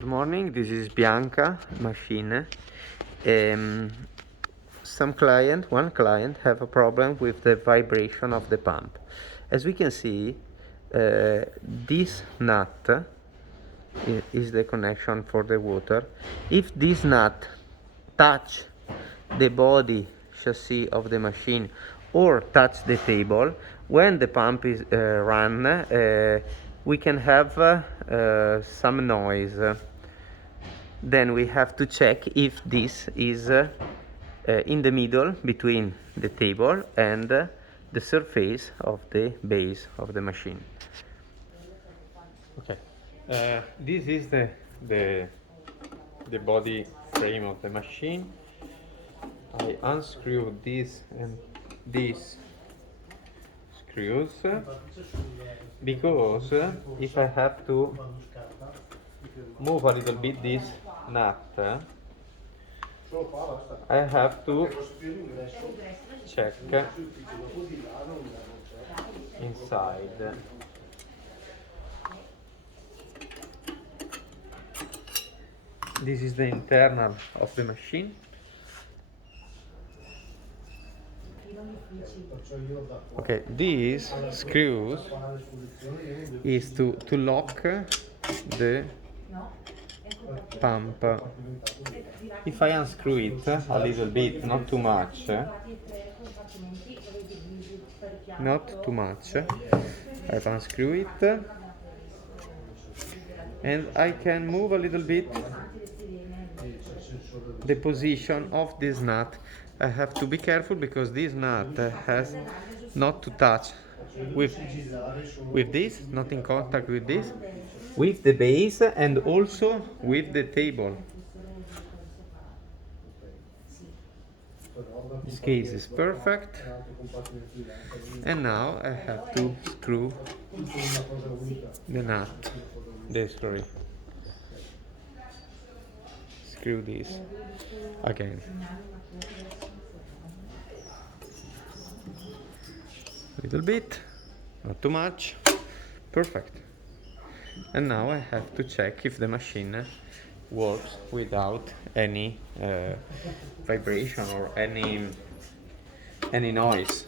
Good morning, this is Bianca machine. One client have a problem with the vibration of the pump. As we can see, this nut is the connection for the water. If this nut touch the body chassis of the machine or touch the table, when the pump is run, we can have some noise. Then we have to check if this is in the middle between the table and the surface of the base of the machine. Okay, this is the body frame of the machine. I unscrew this and these screws because if I have to move a little bit this nut, I have to check inside. This is the internal of the machine. Okay, these screws is to lock the pump. If I unscrew it a little bit, not too much, I've unscrewed it and I can move a little bit the position of this nut. I have to be careful because this nut has not to touch with this, not in contact with this, with the base and also with the table. This case is perfect, and now I have to screw the nut, screw this again. A little bit, not too much, perfect. And now I have to check if the machine works without any vibration or any noise.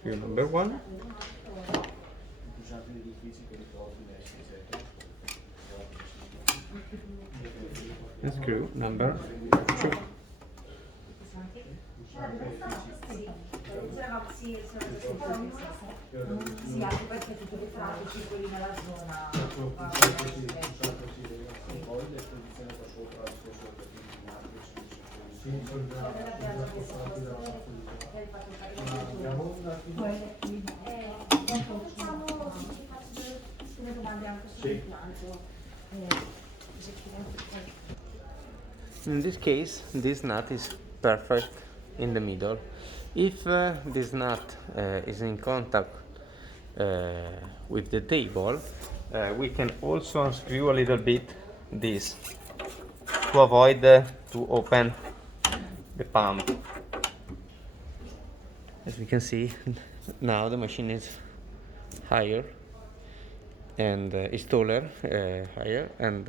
Screw number 1. And screw number 2. In this case, this nut is perfect in the middle. If this nut is in contact with the table, we can also unscrew a little bit this to avoid to open the pump. As we can see, now the machine is higher and is taller, higher, and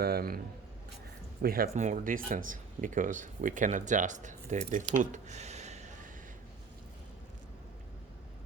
we have more distance because we can adjust the foot.